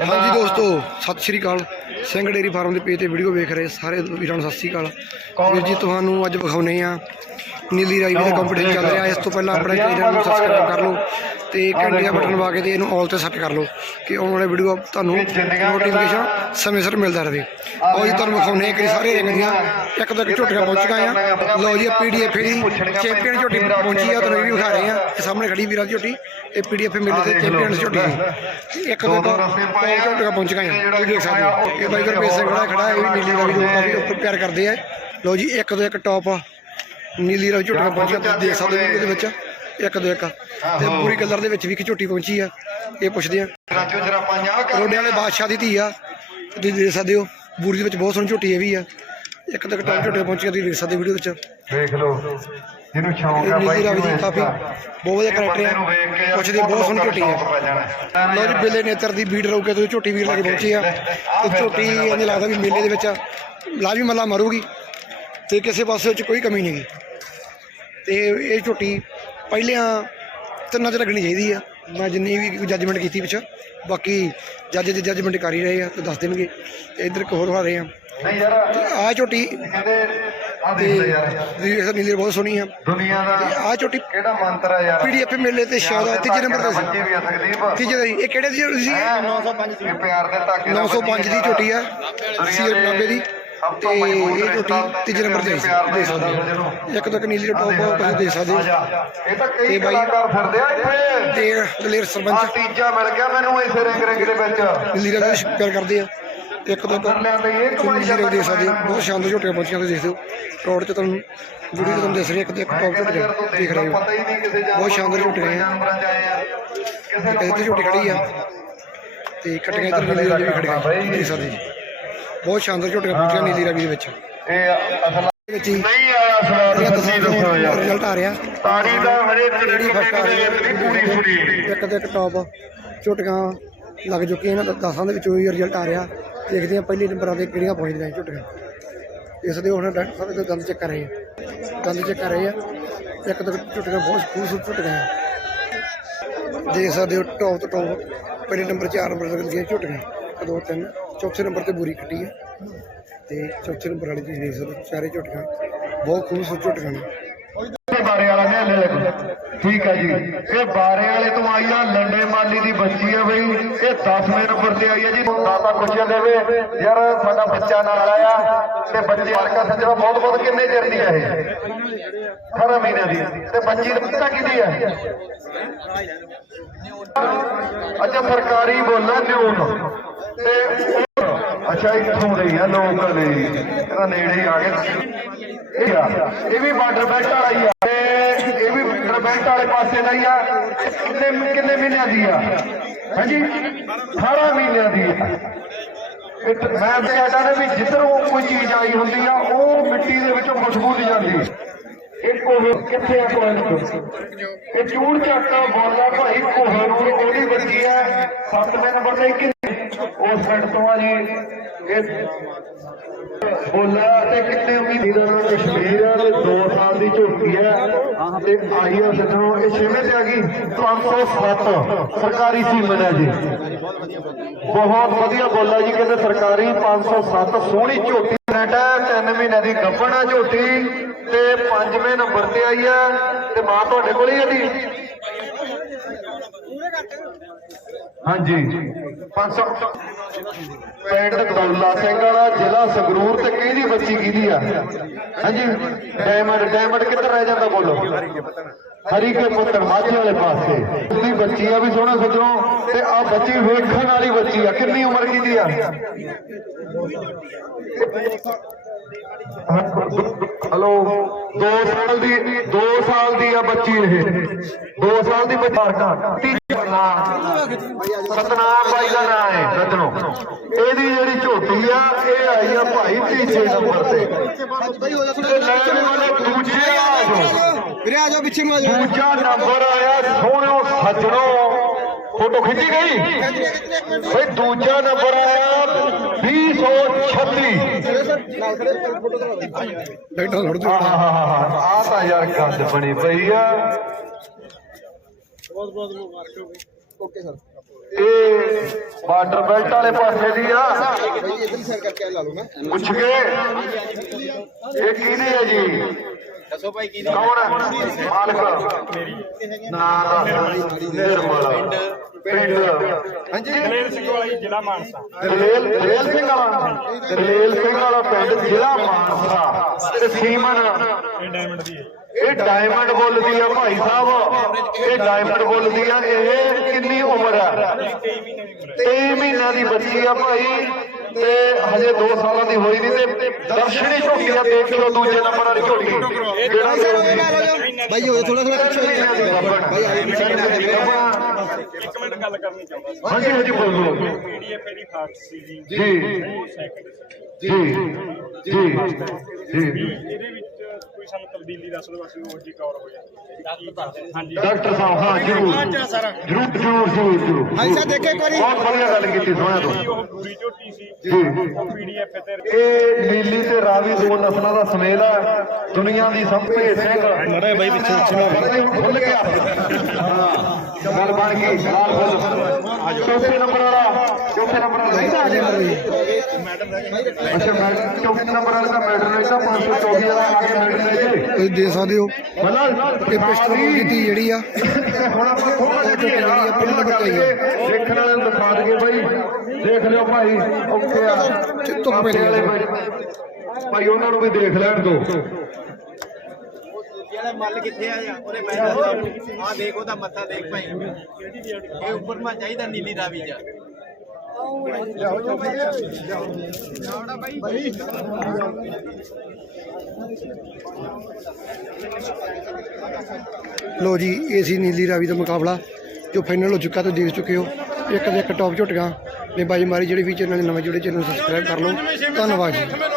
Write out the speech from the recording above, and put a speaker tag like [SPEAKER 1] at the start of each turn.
[SPEAKER 1] ਹਾਂਜੀ ਦੋਸਤੋ ਸਤਿ ਸ਼੍ਰੀ ਅਕਾਲ। ਸਿੰਘ ਡੇਰੀ ਫਾਰਮ ਦੇ ਪੇਜ ਤੇ ਵੀਡੀਓ ਵੇਖ ਰਹੇ ਸਾਰੇ ਵੀਰਾਂ ਨੂੰ ਸਤਿ ਸ਼੍ਰੀ ਅਕਾਲ। ਵੀਰ ਜੀ ਤੁਹਾਨੂੰ ਅੱਜ ਵਿਖਾਉਨੇ ਆ ਨੀਲੀ ਰਾਈ ਦਾ ਕੰਪੀਟੀਸ਼ਨ ਚੱਲ ਰਿਹਾ। ਇਸ ਤੋਂ ਪਹਿਲਾਂ ਆਪਣੇ ਚੈਨਲ ਨੂੰ ਸਬਸਕ੍ਰਾਈਬ ਕਰ ਲਓ। ਤੇ ਘੰਟੀ ਦਾ ਬਟਨ ਦਬਾ ਕੇ ਤੇ ਇਹਨੂੰ ਆਲ ਤੇ ਸੈੱਟ ਕਰ ਲਓ ਕਿ ਆਉਣ ਵਾਲੇ ਵੀਡੀਓ ਤੁਹਾਨੂੰ ਨੋਟੀਫਿਕੇਸ਼ਨ ਸਮੇਂ ਸਿਰ ਮਿਲਦਾ ਰਹੇ। ਆਓ ਜੀ ਤੁਹਾਨੂੰ ਵਿਖਾਉਨੇ ਆ ਕਿ ਸਾਰੇ ਰੰਗ ਦੀਆਂ। ਇੱਕ ਤੋਂ ਇੱਕ ਝੋਟੀਆਂ ਪਹੁੰਚ ਗਈਆਂ ਆ। ਲਓ ਜੀ ਪੀਡੀਐਫ ਦੀ ਚੈਂਪੀਅਨ ਝੋਟੀ ਪਹੁੰਚੀ ਆ ਤੁਹਾਨੂੰ ਇਹ ਵੀ ਵਿਖਾ ਰਹੇ ਆ। ਇਹ ਸਾਹਮਣੇ ਖੜੀ ਵੀਰਾਂ ਦੀ ਝੋਟੀ। ਇਹ ਪੀਡੀਐਫ ਮੇਲੇ ਤੇ ਚੈਂਪੀਅਨ ਝੋਟੀ ਇੱਕ ਤੋਂ ਇੱਕ ਝੋਟੀਆਂ ਪਹੁੰਚ ਗਈਆਂ। ਇਹ ਦੇਖ ਸਕਦੇ ਹੋ। ਇਹ ਬਾਈ ਗੁਰਪ੍ਰੀਤ ਸਿੰਘ ਖੜਾ ਖੜਾ ਇਹ ਵੀ ਨੀਲੀ ਰਾਵੀ ਨੂੰ ਕਾਫੀ ਉੱਪਰ ਪਿਆਰ ਕਰਦੇ ਆ। ਲਓ ਜੀ ਇੱਕ ਤੋਂ ਇੱਕ ਟੌਪ ਨੀਲੀ ਰਾਵੀ ਝੋਟੀਆਂ ਪਹੁੰਚੀਆਂ ਤੁਸੀਂ ਦੇਖ ਸਕਦੇ ਹੋ ਇਹਦੇ ਵਿੱਚ। ਇੱਕ ਤੋਂ ਇੱਕ। ਤੇ ਪੂਰੀ ਕਲਰ ਦੇ ਵਿੱਚ ਵੀ ਇੱਕ ਝੋਟੀ ਪਹੁੰਚੀ ਆ ਇਹ ਪੁੱਛਦੇ ਆ।
[SPEAKER 2] ਰਾਜੂ ਜਰਾ ਪੰਜਾਹ ਕਰ
[SPEAKER 1] ਰੋਡੇ ਵਾਲੇ ਬਾਦਸ਼ਾਹ ਦੀ ਧੀ ਆ ਤੁਸੀਂ ਦੇਖ ਸਕਦੇ ਹੋ ਬੂਰੀ ਦੇ ਵਿੱਚ ਬਹੁਤ ਸੋਹਣੀ ਝੋਟੀ ਇਹ ਵੀ ਆ। ਇੱਕ ਤੋਂ ਇੱਕ ਟੌਪ ਝੋਟੀਆਂ ਪਹੁੰਚੀਆਂ ਤੁਸੀਂ ਦੇਖ ਸਕਦੇ ਵੀਡੀਓ ਵਿੱਚ।
[SPEAKER 2] ਦੇਖ ਲਓ ਜਿਹਨੂੰ ਸ਼ੌਂਕ ਆ ਬਾਈ
[SPEAKER 1] ਦੀ ਕਾਫੀ ਬਹੁਤ ਵਧੀਆ ਕਰੈਕਟਰ
[SPEAKER 2] ਕੇ
[SPEAKER 1] ਆ। ਪੁੱਛਦੇ ਬਹੁਤ ਸੋਹਣੀ ਝੋਟੀ ਆ। ਲੋ ਜੀ ਬੇਲੇ ਨੇਤਰ ਦੀ ਬੀਟ ਰੋਕੇ ਤੁਸੀਂ ਝੋਟੀ ਵੀਰ ਲੈ ਕੇ ਪਹੁੰਚੇ ਆ। ਤੇ ਝੋਟੀ ਇੰਜ ਲੱਗਦਾ ਵੀ ਮੇਲੇ ਦੇ ਵਿੱਚ ਲਾ ਵੀ ਮੱਲਾ ਮਾਰੂਗੀ ਤੇ ਕਿਸੇ ਪਾਸੇ ਵਿੱਚ ਕੋਈ ਕਮੀ ਨਹੀਂਗੀ ਤੇ ਇਹ ਝੋਟੀ ਪਹਿਲਿਆਂ ਤਿੰਨਾਂ ਚ ਲੱਗਣੀ ਚਾਹੀਦੀ ਆ। ਮੈਂ ਜਿੰਨੀ ਵੀ ਜੱਜਮੈਂਟ ਕੀਤੀ ਵਿੱਚ ਬਾਕੀ ਜੱਜ ਦੇ ਜੱਜਮੈਂਟ ਕਰ ਹੀ ਰਹੇ ਆ ਤੇ ਦੱਸ ਦੇਣਗੇ। ਤੇ ਇੱਧਰ ਇੱਕ ਹੋਰ ਆ। ਰਹੇ ਆ ਝੋਟੀ
[SPEAKER 2] ਆ ਯਾਰ।
[SPEAKER 1] ਇਹ ਨੀਲੀ ਬਹੁਤ ਸੋਹਣੀ ਆ।
[SPEAKER 2] ਦੁਨੀਆ ਦਾ
[SPEAKER 1] ਆਹ ਝੋਟੀ
[SPEAKER 2] ਕਿਹੜਾ ਮੰਤਰ ਆ ਯਾਰ?
[SPEAKER 1] ਪੀਡੀਐਫ ਮੇਲੇ ਤੇ ਸ਼ਾਇਦ ਤੀਜੇ ਨੰਬਰ ਤੇ ਸੀ।
[SPEAKER 2] ਆ
[SPEAKER 1] ਤੀਜੇ ਦਾ ਸੀ। ਇਹ ਕਿਹੜੇ ਦੀ ਸੀ
[SPEAKER 2] ਇਹ 905 ਇਹ ਪਿਆਰ ਦੇ ਧਾਗੇ ਨਾਲ
[SPEAKER 1] 905 ਦੀ ਝੋਟੀ ਆ। ਸੀਰ ਨਾਬੇ ਦੀ। ਤੇ ਇਹ ਝੋਟੀ ਤੀਜੇ ਨੰਬਰ ਤੇ ਦੇਖ ਸਕਦੇ ਹੋ। ਇੱਕ ਤਾਂ ਇੱਕ ਨੀਲੀ ਟੌਪ ਤੁਸੀਂ ਦੇਖ ਸਕਦੇ ਹੋ।
[SPEAKER 2] ਇਹ ਤਾਂ
[SPEAKER 1] ਤੇ
[SPEAKER 2] ਕਈ ਕਲਾਕਾਰ ਫਿਰਦੇ ਆ ਇੱਥੇ।
[SPEAKER 1] ਤੇ ਦਲੇਰ
[SPEAKER 2] ਆ
[SPEAKER 1] ਸਰਪੰਚ
[SPEAKER 2] ਤੀਜਾ ਮਿਲ ਗਿਆ ਮੈਨੂੰ ਇਸੇ ਰਿੰਗ ਰਿੰਗ ਦੇ ਵਿੱਚ।
[SPEAKER 1] ਨੀਲੀ ਦਾ ਪਿਆਰ ਕਰਦੇ ਆ। ਇੱਕ ਤੋਂ
[SPEAKER 2] ਦੇ ਇਹ
[SPEAKER 1] ਤੁਸੀਂ ਨੀਲੀ ਦਾ ਸਕਦੇ ਬਹੁਤ ਸ਼ਾਨਦਾਰ ਝੋਟੀਆਂ ਪਹੁੰਚੀਆਂ ਤੁਸੀਂ ਦੇਖਦੇ ਹੋ ਰੋਡ 'ਚ ਤੁਹਾਨੂੰ ਵੀਡੀਓ ਤੁਹਾਨੂੰ ਦਿਸ ਰਹੀ ਇੱਕ ਤੋਂ ਇੱਕ ਟੌਪ ਝੋਟੀਆਂ ਦੇਖ ਰਹੇ ਹੋ।
[SPEAKER 2] ਪਤਾ ਹੀ ਨਹੀਂ ਕਿਸੇ
[SPEAKER 1] ਬਹੁਤ ਸ਼ਾਨਦਾਰ ਝੋਟੀਆਂ ਆ।
[SPEAKER 2] ਕਿਸੇ
[SPEAKER 1] ਝੋਟੀ ਖੜੀ ਆ। ਤੇ ਕੱਟੀਆਂ ਇੱਧਰ ਵੀ ਖੜੀਆਂ। ਦੇਖ ਸਕਦੇ ਜੀ ਬਹੁਤ ਸ਼ਾਨਦਾਰ ਝੋਟੀਆਂ ਪਹੁੰਚੀਆਂ ਨੀਲੀ ਰਾਵੀ ਦੇ ਵਿੱਚ।
[SPEAKER 2] ਇਹ ਅਸਲ
[SPEAKER 1] ਵਿੱਚ ਹੀ
[SPEAKER 2] ਨਹੀਂ ਆਇਆ ਸਵਾਦ ਸੱਚੀ ਦੱਸੋ ਯਾਰ
[SPEAKER 1] ਰਿਜ਼ਲਟ ਆ ਰਿਹਾ।
[SPEAKER 2] ਤਾਰੀ ਦਾ ਹਰੇਕ
[SPEAKER 1] ਜਿਹੜੀ
[SPEAKER 2] ਕਿਹੜੀ
[SPEAKER 1] ਫਸਟ ਆ ਰਹੀ ਹੈ।
[SPEAKER 2] ਪੂਰੀ ਸੁਣੀ
[SPEAKER 1] ਇੱਕ ਤੇ ਇੱਕ ਟੌਪ ਝੁੱਟੀਆਂ ਲੱਗ ਚੁੱਕੀਆਂ ਇਹਨਾਂ ਦਾ ਦਸਾਂ ਦੇ ਵਿੱਚੋਂ ਹੀ ਰਿਜ਼ਲਟ ਆ ਰਿਹਾ। ਦੇਖਦੇ ਆ ਪਹਿਲੇ ਨੰਬਰਾਂ ਤੇ ਕਿਹੜੀਆਂ ਪਹੁੰਚਦੀਆਂ ਝੁੱਟੀਆਂ। ਇਸ ਦੇ ਹੁਣ ਡਾਕਟਰ ਸਾਹਿਬ ਦੇ ਦੰਦ ਚੈੱਕ ਕਰ ਰਹੇ ਆ। ਦੰਦ ਚੈੱਕ ਕਰ ਰਹੇ ਆ। ਇੱਕ ਤਾਂ ਝੁੱਟੀਆਂ ਬਹੁਤ ਖੂਬਸੂਰਤ ਝੁੱਟੀਆਂ ਦੇਖ ਸਕਦੇ ਹੋ ਟੌਪ ਤੋਂ ਟੌਪ ਪਹਿਲੇ ਨੰਬਰ 4 ਨੰਬਰ ਤੱਕ ਦੀਆਂ ਝੁੱਟੀਆਂ। ਇੱਕ ਦੋ ਤਿੰਨ। ਚੌਥੇ ਨੰਬਰ ਤੇ ਬੂਰੀ ਕੱਟੀ ਹੈ। ਤੇ ਚੌਥੇ ਨੰਬਰ ਵਾਲੀ ਜੀ ਦੇਖ ਸਕਦੇ ਚਾਰੇ ਝੁੱਟੀਆਂ, ਬਹੁਤ ਖੂਬਸੂਰਤ ਝੁੱਟੀਆਂ ਨੇ।
[SPEAKER 2] ਬਾਰੇ ਵਾਲਾ ਨੇ ਲੈ ਲੈ ਠੀਕ ਹੈ ਜੀ। ਇਹ ਬਾਰੇ ਵਾਲੇ ਤੋਂ ਆਈ ਆ, ਲੰਡੇ ਮਾਲੀ ਦੀ ਬੱਚੀ ਆ ਬਈ। ਇਹ 10ਵੇਂ ਨੰਬਰ ਤੇ ਆਈ ਆ ਜੀ। ਦਾਤਾ ਖੁਸ਼ੀਆਂ ਦੇਵੇ। ਯਾਰ, ਸਾਡਾ ਬੱਚਾ ਨਾਲ ਆਇਆ। ਤੇ ਬੱਚੇ ਹਲਕਾ ਸੱਜਣਾ ਬਹੁਤ ਬਹੁਤ ਕਿੰਨੇ ਚਿਰ ਦੀ ਆ ਇਹ? 18 ਮਹੀਨਿਆਂ ਦੀ। ਤੇ ਬੱਚੀ ਦਾ ਕਿਹਦੀ ਆ? ਅੱਛਾ, ਸਰਕਾਰੀ ਬੋਲਣਾ ਨਿਊਨ। ਤੇ ਅੱਛਾ ਇੱਥੋਂ ਦੇ ਹੀ ਆ ਲੋਕ ਨੇ। ਇਹਦਾ ਨੇੜੇ ਹੀ ਆ ਗਏ ਇਹ ਆ। ਇਹ ਵੀ ਬਾਰਡਰ ਬੈਲਟ ਵਾਲਾ ਹੀ ਆ। ਤੇ ਇਹ ਵੀ ਬਾਰਡਰ ਬੈਲਟ ਵਾਲੇ ਪਾਸੇ ਦਾ ਹੀ ਆ। ਕਿੰਨੇ ਕਿੰਨੇ ਮਹੀਨਿਆਂ ਦੀ ਆ? ਹਾਂਜੀ? 18 ਮਹੀਨਿਆਂ ਦੀ ਆ। ਮੈਂ ਕਹਿੰਦਾ ਨੇ ਵੀ ਜਿੱਧਰੋਂ ਕੋਈ ਚੀਜ਼ ਆਈ ਹੁੰਦੀ ਆ, ਉਹ ਮਿੱਟੀ ਦੇ ਵਿੱਚੋਂ ਖੁਸ਼ਬੂ ਦੀ ਜਾਂਦੀ ਇੱਕ ਉਹ ਕਿੱਥੇ ਆ ਕੋਈ ਇਹ ਚੂੜ ਚੱਕਾ ਬੋਲਾ ਭਾਈ ਕੋਹੇ ਨੂੰ ਉਹਦੀ ਬੱਚੀ ਹੈ ਸੱਤਵੇਂ ਨੰਬਰ ਤੇ ਕਿ ਉਸ ਤੋਂ ਆ ਜੀ ਬੋਲਾ ਤੇ ਕਿੰਨੇ ਉਮੀਦੀ ਦਾ ਨਾਮ ਕਸ਼ਮੀਰ ਆ 2 ਸਾਲ ਦੀ ਝੋਟੀ ਹੈ ਤੇ ਆਈ ਆ ਇਹ ਛੇਵੇਂ ਤੇ ਆ ਗਈ 507 ਸਰਕਾਰੀ ਸੀਮਨ ਹੈ ਜੀ। ਬਹੁਤ ਵਧੀਆ ਬੋਲਾ ਜੀ, ਕਹਿੰਦੇ ਸਰਕਾਰੀ 507 ਸੋਹਣੀ ਝੋਟੀ ਨੈਟ ਹੈ 3 ਮਹੀਨੇ ਦੀ ਗੱਭਣ ਹੈ ਝੋਟੀ ਤੇ ਪੰਜਵੇਂ ਨੰਬਰ ਤੇ ਆਈ ਹੈ ਤੇ ਮਾਂ ਤੁਹਾਡੇ ਕੋਲ ਹੀ ਹੈ ਜੀ। ਹਾਂਜੀ। 500 ਪਿੰਡ ਦੌਲਾ ਸਿੰਘ ਵਾਲਾ, ਜ਼ਿਲ੍ਹਾ ਸੰਗਰੂਰ ਤੇ ਕਿਹਦੀ ਬੱਚੀ ਕਿਹਦੀ ਆ? ਹਾਂਜੀ, ਡਾਇਮੰਡ ਡਾਇਮੰਡ ਕਿੱਧਰ ਰਹਿ ਜਾਂਦਾ ਬੋਲੋ? ਹਰੀ ਕੇ ਪੁੱਤਰ, ਮਾਝੇ ਵਾਲੇ ਪਾਸੇ। ਉਸਦੀ ਬੱਚੀ ਆ ਵੀ ਸੋਹਣਾ ਸੱਜਣੋ ਤੇ ਆ ਬੱਚੀ ਵੇਖਣ ਵਾਲੀ ਬੱਚੀ ਆ। ਕਿੰਨੀ ਉਮਰ ਕਿਹਦੀ ਆ? ਹਲੋ 2 ਸਾਲ ਦੀ 2 ਸਾਲ ਦੀ ਆ ਬੱਚੀ ਇਹ। 2 ਸਾਲ ਦੀ ਬੱਚੀ। ਸਤਨਾਮ ਬਾਈ ਦਾ ਨਾਮ ਹੈ ਸਤਨੋ ਇਹਦੀ ਜਿਹੜੀ ਝੋਟੀ ਆ ਇਹ ਆਈ ਆ ਭਾਈ ਤੀਜੇ ਨੰਬਰ ਤੇ। ਤੇ ਲੈਣ ਵਾਲੇ ਦੂਜੇ ਆ। ਜਾਓ
[SPEAKER 1] ਵੀਰੇ ਆ ਜਾਓ ਪਿੱਛੇ ਨੂੰ ਆ ਜਾਓ
[SPEAKER 2] ਦੂਜਾ ਨੰਬਰ ਆਇਆ ਸੋਹਣਿਓ ਸੱਜਣੋ। ਫੋਟੋ ਖਿੱਚੀ ਗਈ। ਬਈ ਦੂਜਾ ਨੰਬਰ ਆਇਆ 2036
[SPEAKER 1] ਲਾਈਟਾਂ ਥੋੜ ਦਿਓ
[SPEAKER 2] ਆ ਤਾਂ ਯਾਰ ਗੱਲ ਬਣੀ ਪਈ ਆ।
[SPEAKER 1] Okay sir.
[SPEAKER 2] ਇਹ ਬਾਰਡਰ ਬੈਲਟ ਵਾਲੇ ਪਾਸੇ ਦੀ ਆ। ਪੁੱਛ ਕੇ। ਇਹ ਕਿਹਦੀ ਹੈ ਜੀ?
[SPEAKER 3] ਦੱਸੋ ਭਾਈ ਕੀ
[SPEAKER 2] ਕੌਣ ਹੈ ਮਾਲਕ। ਨਾਮ ਨਿਰਮਲ। ਪਿੰਡ ਹਾਂਜੀ।
[SPEAKER 4] ਦਲੇਰ ਸਿੰਘ ਵਾਲਾ ਜ਼ਿਲ੍ਹਾ ਮਾਨਸਾ।
[SPEAKER 2] ਦਲੇਲ ਦਲੇਲ ਸਿੰਘ ਵਾਲਾ। ਦਲੇਲ ਸਿੰਘ ਵਾਲਾ ਪਿੰਡ ਜ਼ਿਲ੍ਹਾ ਮਾਨਸਾ। ਤੇ ਸੀਮਨ।
[SPEAKER 4] ਇਹ ਡਾਇਮੰਡ ਦੀ ਹੈ।
[SPEAKER 2] ਇਹ ਡਾਇਮੰਡ ਬੋਲਦੀ ਆ ਭਾਈ ਸਾਹਿਬ। ਇਹ ਡਾਇਮੰਡ ਬੋਲਦੀ ਆ। ਇਹ ਕਿੰਨੀ ਉਮਰ ਆ? 23 ਮਹੀਨਿਆਂ ਦੀ ਬੱਚੀ ਆ ਭਾਈ। ਤੇ ਹਜੇ 2 ਸਾਲਾਂ ਦੀ ਹੋਈ ਨਹੀਂ ਤੇ ਦਰਸ਼ਨੀ ਝੋਟੀ ਆ ਦੇਖ ਲਓ ਦੂਜੇ ਨੰਬਰ ਵਾਲੀ ਝੋਟੀ। ਜਿਹੜਾ
[SPEAKER 1] ਭਾਈ ਹੋ ਥੋੜਾ ਥੋੜਾ ਪਿੱਛੇ
[SPEAKER 4] ਇੱਕ ਮਿੰਟ ਗੱਲ ਕਰਨੀ ਚਾਹੁੰਦਾ
[SPEAKER 2] ਹਾਂਜੀ ਹਾਂਜੀ ਬੋਲੋ।
[SPEAKER 4] ਪੀਡੀਐਫ ਇਹਦੀ ਫਾਸਟ ਸੀ ਜੀ
[SPEAKER 2] ਜੀ। ਜੀ। ਜੀ। ਜੀ।
[SPEAKER 4] ਇਹਦੇ ਵਿੱਚ ਕੋਈ ਸਾਨੂੰ ਤਬਦੀਲੀ ਦੱਸ ਦਿਓ ਅਸੀਂ ਉਹ ਜੀ ਕਵਰ ਹੋ ਜਾਂਦੇ ਹਾਂਜੀ।
[SPEAKER 2] ਡਾਕਟਰ ਸਾਹਿਬ ਹਾਂ ਜਰੂਰ। ਜਰੂਰ ਜਰੂਰ ਜਰੂਰ ਜਰੂਰ।
[SPEAKER 1] ਭਾਈ ਸਾਹਿਬ ਦੇਖੇ ਇੱਕ ਵਾਰੀ।
[SPEAKER 2] ਬਹੁਤ ਵਧੀਆ ਗੱਲ ਕੀਤੀ ਸੋਹਣਾ ਤੋਂ
[SPEAKER 4] ਜੀ, ਉਹ ਪੂਰੀ ਝੋਟੀ ਸੀ
[SPEAKER 2] ਜੀ
[SPEAKER 4] ਉਹ ਪੀਡੀਐਫ ਤੇ
[SPEAKER 2] ਇਹ ਨੀਲੀ ਤੇ ਰਾਵੀ ਦੋ ਨਸਲਾਂ ਦਾ ਸਮੇਲ ਹੈ ਦੁਨੀਆ ਦੀ ਸਭ ਭੇਦ ਸਿੰਘ। ਮੜੇ ਬਾਈ ਪਿੱਛੇ ਪਿੱਛੇ ਖੁੱਲ ਗਿਆ ਹਾਂ ਗੱਲ ਬਣ ਗਈ। ਖੁੱਲ ਚੌਥੇ ਨੰਬਰ ਵਾਲਾ ਚੌਥੇ ਨੰਬਰ ਵਾਲਾ। ਅੱਛਾ ਮੈਂ ਚੌਥੇ ਨੰਬਰ ਵਾਲੇ ਦਾ ਮੈਡਲ ਲੈਦਾ 524 ਵਾਲਾ ਆ ਕੇ ਮੈਡਲ ਲੈ ਜੇ।
[SPEAKER 1] ਤੁਸੀਂ ਦੇ ਸਕਦੇ ਹੋ ਇਹ ਪਿਸਟਲ ਕੀਤੀ ਜਿਹੜੀ ਆ?
[SPEAKER 2] ਹੁਣ ਆਪਾਂ ਥੋੜਾ ਜਿਹਾ
[SPEAKER 1] ਜਿਹੜੀ ਆ ਪਿੰਡ ਦੇ।
[SPEAKER 2] ਦੇਖਣ ਵਾਲਿਆਂ ਨੂੰ ਦਿਖਾ ਦਈਏ ਬਾਈ। ਦੇਖ ਲਿਓ ਭਾਈ ਓਕੇ ਆ।
[SPEAKER 1] ਧੁੱਪ।
[SPEAKER 2] ਵਾਲੇ ਭਾਈ ਉਹਨਾਂ ਨੂੰ ਵੀ ਦੇਖ ਲੈਣ ਦਿਓ
[SPEAKER 3] ਜਿਹੜਾ ਮੱਲ ਕਿੱਥੇ ਆ ਜਾ ਉਹਦੇ ਪੈਰ ਆ ਦੇਖ ਉਹਦਾ ਮੱਥਾ ਦੇਖ ਭਾਈ। ਇਹ ਉੱਪਰ ਮਾ ਚਾਹੀਦਾ ਨੀਲੀ ਰਾਵੀ ਜਾ।
[SPEAKER 1] ਲੋ ਜੀ, ਇਹ ਸੀ ਨੀਲੀ ਰਾਵੀ ਦਾ ਮੁਕਾਬਲਾ, ਜੋ ਫਾਈਨਲ ਹੋ ਚੁੱਕਾ ਤੁਸੀਂ ਦੇਖ ਚੁੱਕੇ ਹੋ। ਇੱਕ ਦੇ ਇੱਕ ਟੌਪ ਝੁੱਟੀਆਂ ਨੇ ਬਾਜੀ ਮਾਰੀ ਜਿਹੜੇ ਵੀ ਚੈਨਲ ਨਵੇਂ ਜੁੜੇ, ਚੈਨਲ ਸਬਸਕ੍ਰਾਈਬ ਕਰ ਲਓ। ਧੰਨਵਾਦ ਜੀ।